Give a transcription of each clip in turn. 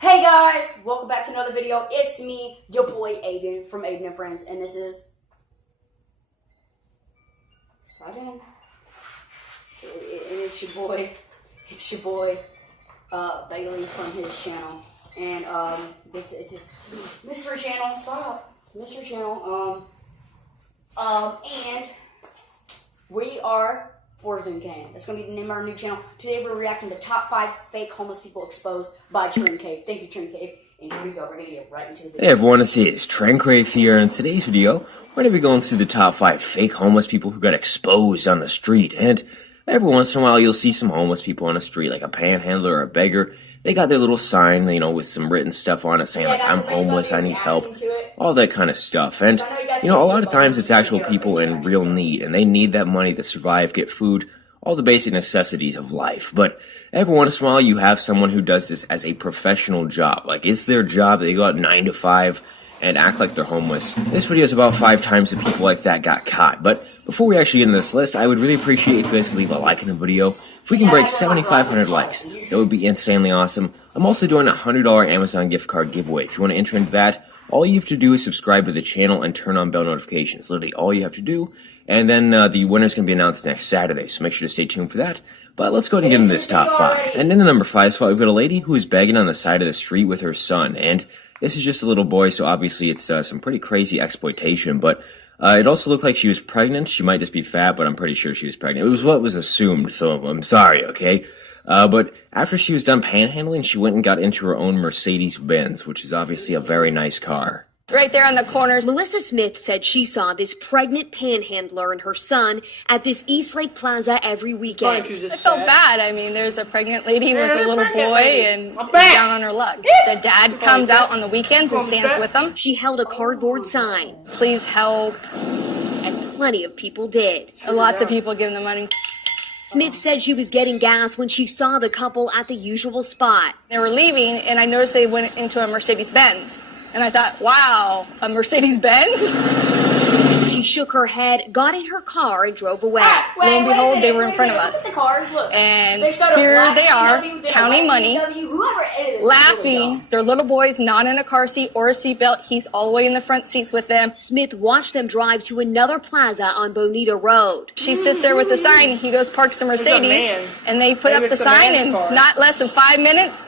Hey guys, welcome back to another video. It's me, your boy Aiden from Aiden and Friends, and this is slide in. And it's your boy Bailey from his channel, and it's a mystery channel. Stop, it's a mystery channel. And we are Forzen Gang. That's going to be the name of our new channel. Today we're reacting to top 5 fake homeless people exposed by Trend Cave. Thank you, Trend Cave. And here we go. We're going to get right into the video. Hey everyone, it's Trend Cave here. In today's video, we're going to be going through the top 5 fake homeless people who got exposed on the street. And every once in a while, you'll see some homeless people on the street, like a panhandler or a beggar. They got their little sign, you know, with some written stuff on it saying, like, I'm homeless, I need help, all that kind of stuff. And, you know, a lot of times it's actual people in real need, and they need that money to survive, get food, all the basic necessities of life. But every once in a while, you have someone who does this as a professional job. Like, it's their job. They go out 9 to 5 and act like they're homeless. This video is about 5 times that people like that got caught. But before we actually get into this list, I would really appreciate if you guys could leave a like in the video. If we can break 7,500 likes, that would be insanely awesome. I'm also doing a $100 Amazon gift card giveaway. If you want to enter into that, all you have to do is subscribe to the channel and turn on bell notifications. Literally all you have to do. And then the winner's going to be announced next Saturday, so make sure to stay tuned for that. But let's go ahead and get into this top 5. And in the number 5 spot, we've got a lady who is begging on the side of the street with her son. And this is just a little boy, so obviously it's some pretty crazy exploitation. But it also looked like she was pregnant. She might just be fat, but I'm pretty sure she was pregnant. It was what was assumed, so I'm sorry, okay? But after she was done panhandling, she went and got into her own Mercedes-Benz, which is obviously a very nice car. Right there on the corners. Melissa Smith said she saw this pregnant panhandler and her son at this Eastlake Plaza every weekend. I felt bad. I mean, there's a pregnant lady with a little boy and down on her luck. The dad comes out on the weekends and stands with them. She held a cardboard sign. Please help. And plenty of people did. Lots of people giving the money. Smith said she was getting gas when she saw the couple at the usual spot. They were leaving, and I noticed they went into a Mercedes-Benz. And I thought, wow, a Mercedes-Benz? She shook her head, got in her car, and drove away. Lo and behold, they were in front of us. And here they are, counting money, laughing. Their little boy's not in a car seat or a seatbelt. He's all the way in the front seats with them. Smith watched them drive to another plaza on Bonita Road. She sits there with the sign, and he goes, parks the Mercedes, and they put up the sign, and not less than 5 minutes,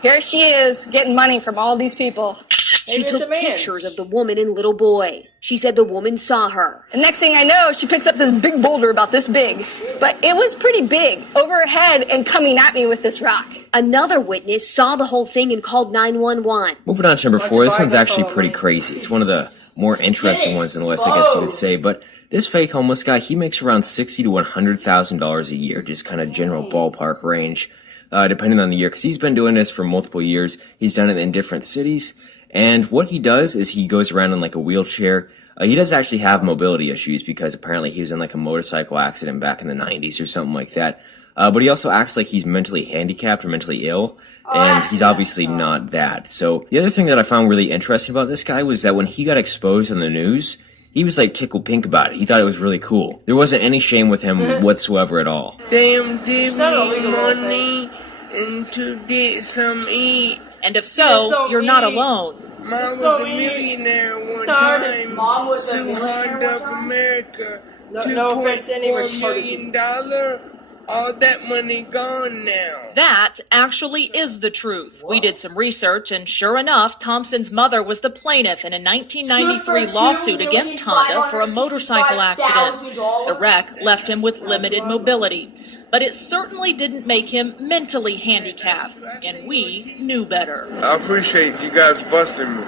here she is, getting money from all these people. She took pictures of the woman and little boy. She said the woman saw her. And next thing I know, she picks up this big boulder about this big. But it was pretty big, over her head and coming at me with this rock. Another witness saw the whole thing and called 911. Moving on to number 4, this one's actually pretty crazy. It's one of the more interesting ones in the list, I guess you could say. But this fake homeless guy, he makes around $60,000 to $100,000 a year, just kind of general ballpark range, depending on the year. Because he's been doing this for multiple years. He's done it in different cities. And what he does is he goes around in like a wheelchair. He does actually have mobility issues because apparently he was in like a motorcycle accident back in the 90s or something like that. But he also acts like he's mentally handicapped or mentally ill, and he's obviously not that. So the other thing that I found really interesting about this guy was that when he got exposed on the news, he was like tickled pink about it. He thought it was really cool. There wasn't any shame with him whatsoever at all. Damn, give me money and to get some eat. And if so, you're not alone. Mom was a millionaire one time. Mom was a Sue Hard of America. No offense to any $2.4 million. All that money gone now. That actually is the truth. We did some research, and sure enough, Thompson's mother was the plaintiff in a 1993 lawsuit against Honda for a motorcycle accident. The wreck left him with limited mobility. But it certainly didn't make him mentally handicapped, and we knew better. I appreciate you guys busting me.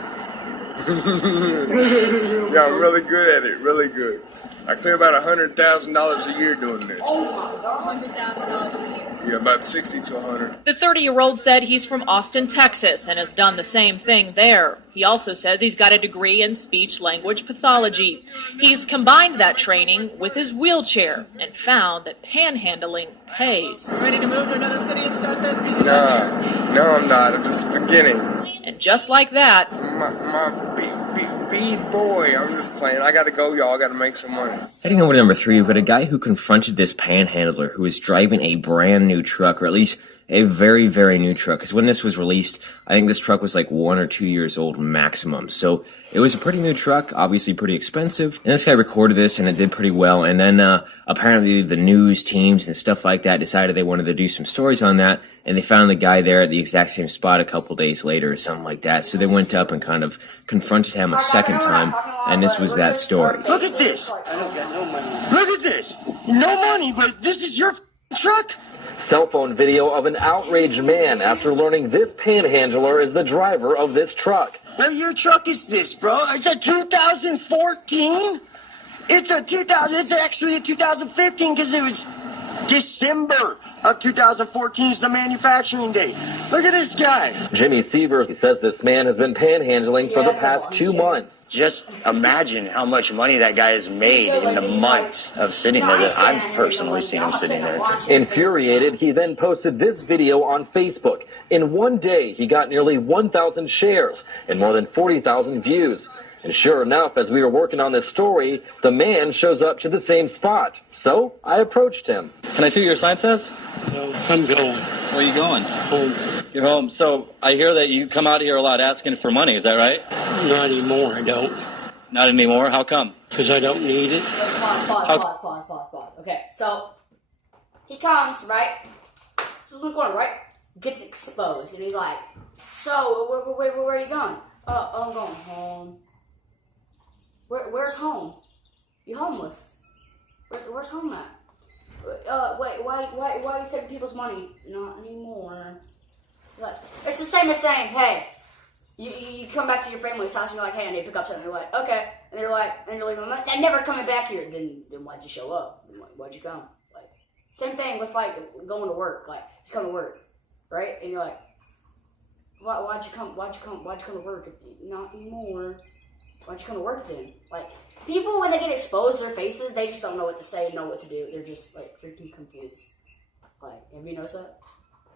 Yeah, I'm really good at it, really good. I clear about $100,000 a year doing this. $100,000 a year. Yeah, about 60 to 100. The 30-year-old said he's from Austin, Texas, and has done the same thing there. He also says he's got a degree in speech-language pathology. He's combined that training with his wheelchair and found that panhandling pays. Ready to move to another city and start this? No, I'm not. I'm just beginning. And just like that, My bead boy. I'm just playing. I gotta go, y'all. I gotta make some money. Heading over to number 3, we've got a guy who confronted this panhandler who is driving a brand new truck, or at least a very, very new truck. Because when this was released, I think this truck was like 1 or 2 years old maximum. So it was a pretty new truck, obviously pretty expensive. And this guy recorded this and it did pretty well. And then apparently the news teams and stuff like that decided they wanted to do some stories on that. And they found the guy there at the exact same spot a couple days later or something like that. So they went up and kind of confronted him a second time. And this was that story. Look at this. I don't got no money. Look at this. No money, but this is your truck? Cell phone video of an outraged man after learning this panhandler is the driver of this truck. What your truck is this, bro? It's a 2014? It's actually a 2015 because it was December of 2014 is the manufacturing date. Look at this guy. Jimmy Seaver, he says this man has been panhandling for the past 2 months. Just imagine how much money that guy has made in the months of sitting there. I've personally seen him sitting there. Infuriated, he then posted this video on Facebook. In one day, he got nearly 1,000 shares and more than 40,000 views. And sure enough, as we were working on this story, the man shows up to the same spot. So I approached him. Can I see what your sign says? No, I'm going. Where are you going? Home. You're home. So I hear that you come out here a lot asking for money. Is that right? Not anymore, I don't. Not anymore? How come? Because I don't need it. Pause. Okay, so he comes, right? This is in the corner, right? Gets exposed, and he's like, so, where are you going? I'm going home. Where's home? You homeless? Where's home at? Wait, why are you taking people's money? Not anymore. Like, it's the same as saying, hey, you come back to your family's house and you're like, hey, I need to pick up something. They're like, okay, and they're like, and you're like, I'm never coming back here. Then why'd you show up? Then why'd you come? Like, same thing with like going to work. Like, you come to work, right? And you're like, why'd you come to work? Not anymore. Why'd you come to work then? Like, people, when they get exposed, their faces, they just don't know what to say, know what to do. They're just, like, freaking confused. Like, have you noticed that?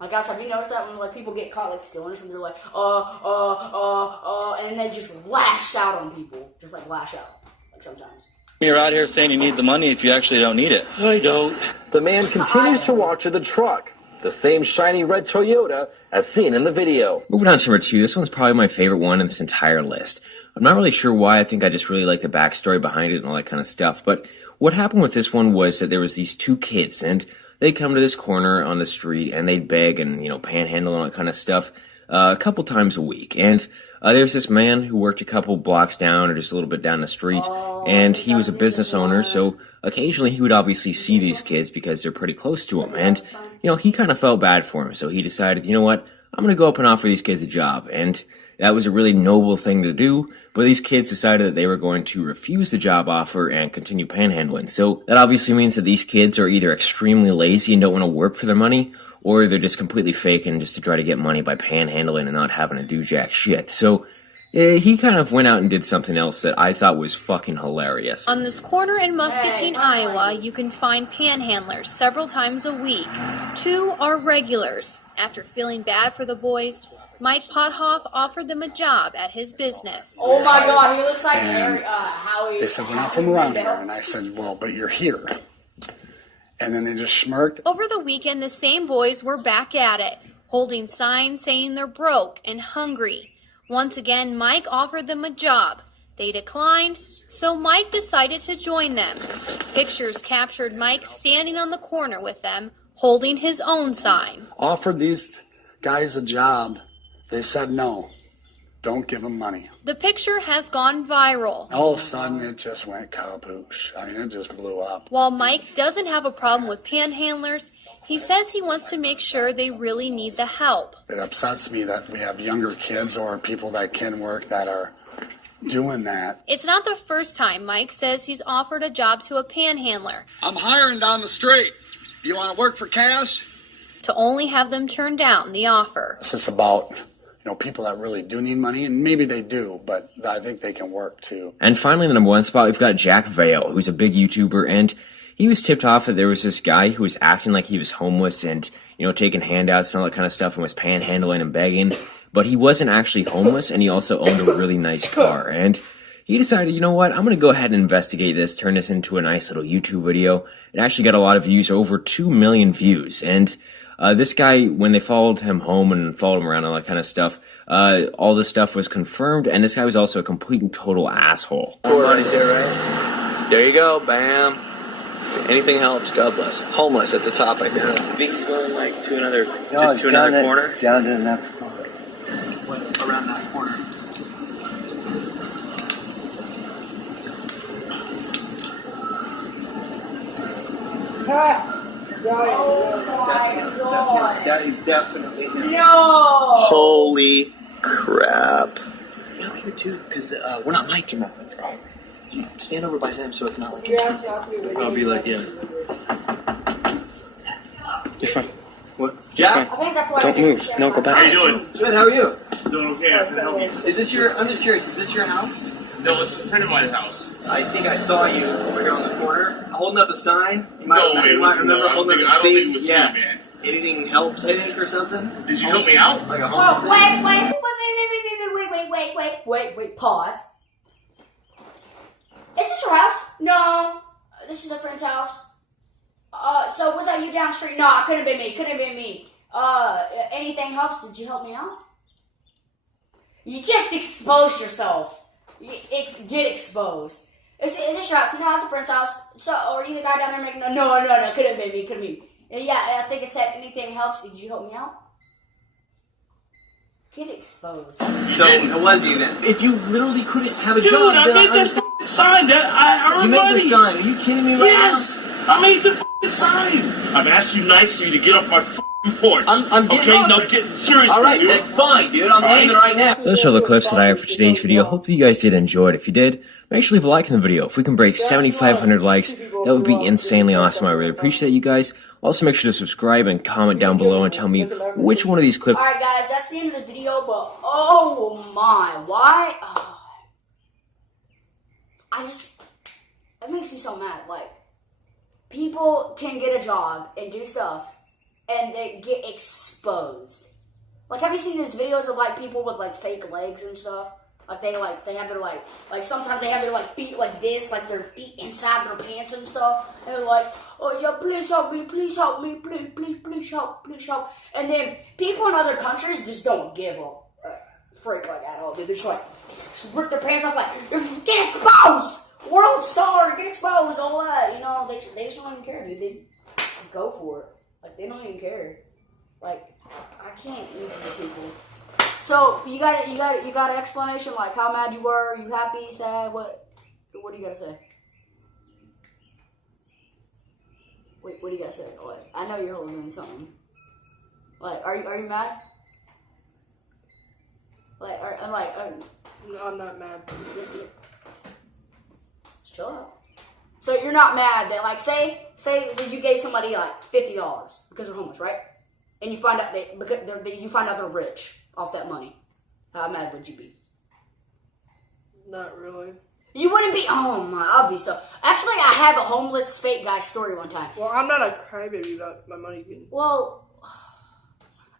Like, guys, have you noticed that when, like, people get caught, like, stealing something, they're like, and then they just lash out on people. Just, like, lash out. Like, sometimes. You're out here saying you need the money if you actually don't need it. I don't. The man continues to walk to the truck. The same shiny red Toyota as seen in the video. Moving on to number 2, this one's probably my favorite one in this entire list. I'm not really sure why. I think I just really like the backstory behind it and all that kind of stuff. But what happened with this one was that there was these 2 kids, and they'd come to this corner on the street, and they'd beg and, panhandle and all that kind of stuff a couple times a week. And there's this man who worked a couple blocks down or just a little bit down the street, and he was a business owner, so occasionally he would obviously see these kids because they're pretty close to him. And, he kind of felt bad for him, so he decided, you know what, I'm going to go up and offer these kids a job. And that was a really noble thing to do, but these kids decided that they were going to refuse the job offer and continue panhandling. So that obviously means that these kids are either extremely lazy and don't want to work for their money, or they're just completely faking just to try to get money by panhandling and not having to do jack shit. So he kind of went out and did something else that I thought was fucking hilarious. On this corner in Muscatine, Iowa, you can find panhandlers several times a week. 2 are regulars. After feeling bad for the boys, Mike Pothoff offered them a job at his business. Oh my God, he looks like Howie. They said, we're not from around here. And I said, well, but you're here. And then they just smirked. Over the weekend, the same boys were back at it, holding signs saying they're broke and hungry. Once again, Mike offered them a job. They declined, so Mike decided to join them. Pictures captured Mike standing on the corner with them, holding his own sign. Offered these guys a job. They said no. Don't give them money. The picture has gone viral. All of a sudden, it just went kapoosh. I mean, it just blew up. While Mike doesn't have a problem with panhandlers, he says he wants to make sure they really need the help. It upsets me that we have younger kids or people that can work that are doing that. It's not the first time Mike says he's offered a job to a panhandler. I'm hiring down the street. You want to work for cash? To only have them turn down the offer. It's about people that really do need money, and maybe they do, but I think they can work too. And finally, the number 1 spot, we've got Jack Vale, who's a big YouTuber, and he was tipped off that there was this guy who was acting like he was homeless and, taking handouts and all that kind of stuff and was panhandling and begging, but he wasn't actually homeless, and he also owned a really nice car. And he decided, you know what, I'm going to go ahead and investigate this, turn this into a nice little YouTube video. It actually got a lot of views, over 2 million views, and This guy, when they followed him home and followed him around and all that kind of stuff, all this stuff was confirmed, and this guy was also a complete and total asshole. There you go, bam. Anything helps, God bless. Homeless at the top, I think. I think he's going like to another, just to another corner. Down to the next corner. Around that corner. That is definitely him. No! Holy crap. Come here too, because we're not mic'd, you stand over by them so it's not like I'll be like, yeah. You're fine. What? Yeah? I think that's why Don't move. No, go back. How you doing? Good, how are you? Doing okay. I can help you. Is this your, I'm just curious, is this your house? No, it's a friend of mine's house. I think I saw you over here on the corner, holding up a sign. You might, No, you it might was remember I don't holding think, up I a don't think seat. it was Yeah. me, man. Anything helps, I think, or something? Did you help me out? Like a homeless Oh, thing? wait, pause. Is this your house? No, this is a friend's house. So was that you down the street? No, it couldn't have been me. Anything helps? Did you help me out? You just exposed yourself. Get exposed. Is this your house? No, it's a friend's house. So, are you the guy down there making? No, couldn't have been me. And yeah, I think it said anything helps. Did you help me out? Get exposed. So, it was you then. If you literally couldn't have a Dude, job, I then made that f***ing sign that I earned You made money. the sign. Are you kidding me right Yes, I made the f***ing sign. I've asked you nicely to get off my f***ing porch. I'm getting okay, off now it. get serious. All right, dude. that's fine, dude. I'm leaving right now. Those are the clips that I have for today's video. Hope that you guys did enjoy it. If you did, make sure to leave a like in the video. If we can break 7,500 likes, that would be insanely awesome. I really appreciate you guys. Also, make sure to subscribe and comment down below and tell me which one of these clips. Alright guys, that's the end of the video, but oh my, why? Oh. That makes me so mad. Like, people can get a job and do stuff, and they get exposed. Like, have you seen these videos of, like, people with, like, fake legs and stuff? Like, they have their, like, sometimes they have their, like, feet like this, like, their feet inside their pants and stuff. And they're like, oh, yeah, please help me, please help. And then people in other countries just don't give a freak like at all. They're just like, just rip their pants off, like, get exposed! World star, get exposed, all that. You know, they just don't even care, dude. They go for it. Like, they don't even care. Like, I can't even with people. So you got an explanation, like how mad you were, you happy, sad, what do you gotta say? What do you gotta say? What? I know you're holding in something. Like, are you mad? No, I'm not mad. Just chill out. So you're not mad that, like, say that you gave somebody like $50 because they're homeless, right? And you find out they're rich off that money. How mad would you be? Not really. You wouldn't be. Oh my, I'll be so. Actually, I have a homeless fake guy story one time. Well, I'm not a crybaby about my money getting. Well,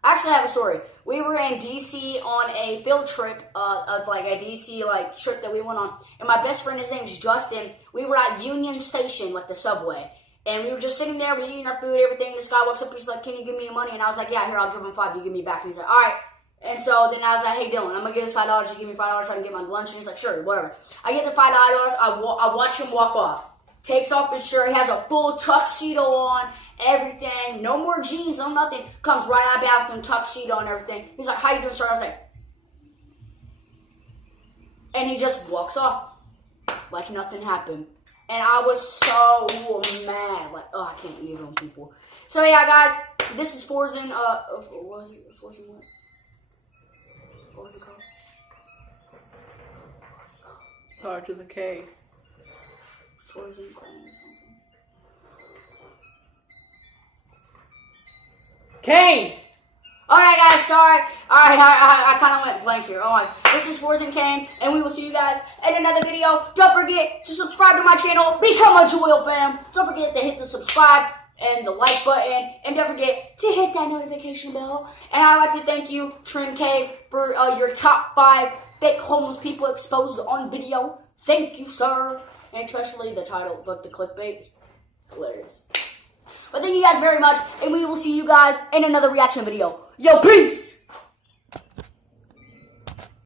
actually, I have a story. We were in DC on a field trip, like a DC trip that we went on, and my best friend, his name is Justin. We were at Union Station, like the subway. And we were just sitting there, we eating our food, everything. This guy walks up, he's like, can you give me your money? And I was like, yeah, here, I'll give him $5, you give me back. And he's like, all right. And so then I was like, hey, Dylan, I'm going to give this $5, you give me $5 so I can get my lunch. And he's like, sure, whatever. I get the $5, I watch him walk off. Takes off his shirt, he has a full tuxedo on, everything. No more jeans, no nothing. Comes right out of the bathroom, tuxedo and everything. He's like, how you doing, sir? I was like, and he just walks off like nothing happened. And I was so mad. Like, oh, I can't even on people. So, yeah, guys, this is Forzen, what was it? Forzen what? What was it called? Start with a K. Forzen Clan or something. Kane! Alright, guys, sorry. Alright, I kind of went blank here. Alright, this is Forzen Kane, and we will see you guys in another video. Don't forget to subscribe to my channel. Become a Joel fam. Don't forget to hit the subscribe and the like button. And don't forget to hit that notification bell. And I'd like to thank you, Trend Cave, for your top 5 fake homeless people exposed on video. Thank you, sir. And especially the title, like the clickbait, is hilarious. But thank you guys very much, and we will see you guys in another reaction video. Yo, peace!